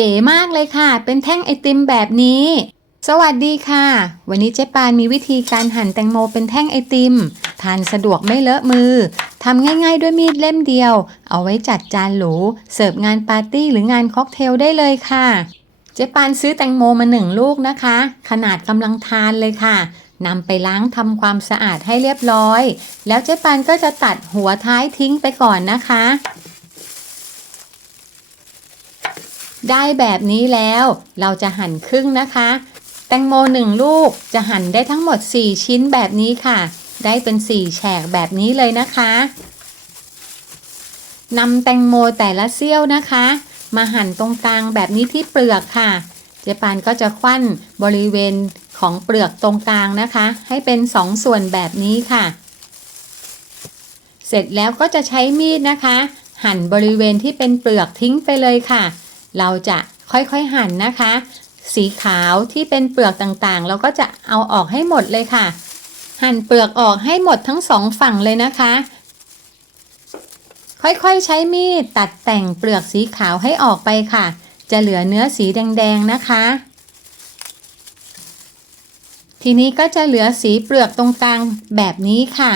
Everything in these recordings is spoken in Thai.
เก๋มากเลยค่ะ เป็นแท่งไอติมแบบนี้ สวัสดีค่ะ วันนี้เจ๊ปานมีวิธีการหั่นแตงโมเป็นแท่งไอติม ทานสะดวกไม่เลอะมือ ทำง่ายๆด้วยมีดเล่มเดียว เอาไว้จัดจานหรู เสิร์ฟงานปาร์ตี้หรืองานค็อกเทลได้เลยค่ะ เจ๊ปานซื้อแตงโมมาหนึ่งลูกนะคะ ขนาดกำลังทานเลยค่ะนำไปล้างทำความสะอาดให้เรียบร้อย แล้วเจ๊ปานก็จะตัดหัวท้ายทิ้งไปก่อนนะคะ ได้แบบนี้แล้ว เราจะหั่นครึ่งนะคะ แตงโมหนึ่งลูกจะหั่นได้ทั้งหมด 4 ชิ้นแบบนี้ค่ะ ได้เป็น 4 แฉกแบบนี้เลยนะคะนำแตงโมแต่ละเสี้ยวนะคะ มาหั่นตรงกลางแบบนี้ที่เปลือกค่ะ เจปานก็จะควันบริเวณของเปลือกตรงกลางนะคะ ให้เป็น2ส่วนแบบนี้ค่ะ เสร็จแล้วก็จะใช้มีดนะคะ หั่นบริเวณที่เป็นเปลือกทิ้งไปเลยค่ะ เราจะค่อยๆหั่นนะคะ สีขาวที่เป็นเปลือกต่างๆ เราก็จะเอาออกให้หมดเลยค่ะ หั่นเปลือกออกให้หมดทั้งสองฝั่งเลยนะคะ ค่อยๆใช้มีดตัดแต่งเปลือกสีขาวให้ออกไปค่ะ จะเหลือเนื้อสีแดงๆนะคะ ทีนี้ก็จะเหลือสีเปลือกตรงกลางแบบนี้ค่ะ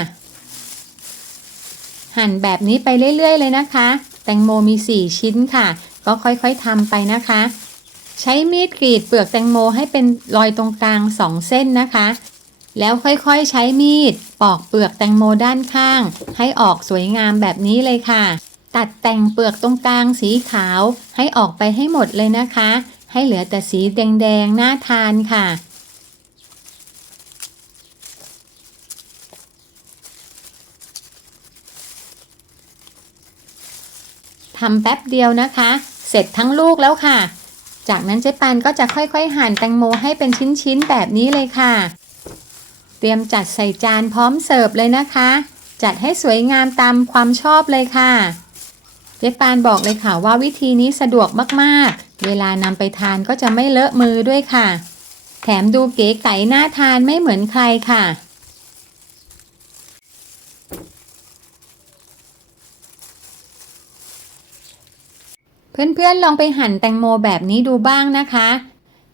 หั่นแบบนี้ไปเรื่อยๆเลยนะคะ แตงโมมี 4 ชิ้นค่ะ ก็ค่อยๆทำไปนะคะ ใช้มีดกรีดเปลือกแตงโมให้เป็นรอยตรงกลาง2เส้นนะคะ แล้วค่อยๆใช้มีดปอกเปลือกแตงโมด้านข้าง ให้ออกสวยงามแบบนี้เลยค่ะ ตัดแต่งเปลือกตรงกลางสีขาวให้ออกไปให้หมดเลยนะคะ ให้เหลือแต่สีแดงๆน่าทานค่ะทำแป๊บเดียวนะคะ เสร็จทั้งลูกแล้วค่ะ จากนั้นเจ๊ปานก็จะค่อยๆหั่นแตงโมให้เป็นชิ้นๆแบบนี้เลยค่ะ เตรียมจัดใส่จานพร้อมเสิร์ฟเลยนะคะ จัดให้สวยงามตามความชอบเลยค่ะ เจ๊ปานบอกเลยค่ะว่าวิธีนี้สะดวกมากๆ เวลานำไปทานก็จะไม่เลอะมือด้วยค่ะ แถมดูเก๋ไก๋น่าทานไม่เหมือนใครค่ะ เพื่อนๆลองไปหั่นแตงโมแบบนี้ดูบ้างนะคะ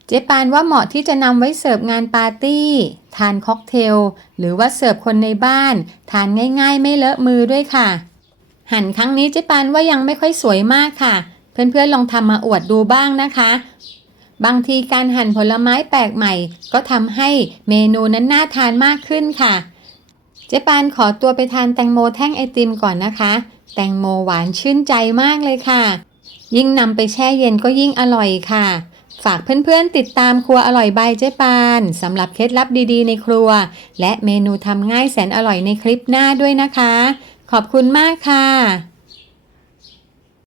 เจ๊ปานว่าเหมาะที่จะนำไว้เสิร์ฟงานปาร์ตี้ ทานค็อกเทล หรือว่าเสิร์ฟคนในบ้าน ทานง่ายๆ ไม่เลอะมือด้วยค่ะ หั่นครั้งนี้เจ๊ปานว่ายังไม่ค่อยสวยมากค่ะ เพื่อนๆลองทำมาอวดดูบ้างนะคะ บางทีการหั่นผลไม้แปลกใหม่ ก็ทำให้เมนูนั้นน่าทานมากขึ้นค่ะ เจ๊ปานขอตัวไปทานแตงโมแท่งไอติมก่อนนะคะ แตงโมหวานชื่นใจมากเลยค่ะ ยิ่งนำไปแช่เย็นก็ยิ่งอร่อยค่ะ ฝากเพื่อนๆติดตามครัวอร่อยใบเจ๊ปานสำหรับเคล็ดลับดีๆในครัว และเมนูทำง่ายแสนอร่อยในคลิปหน้าด้วยนะคะ ขอบคุณมากค่ะ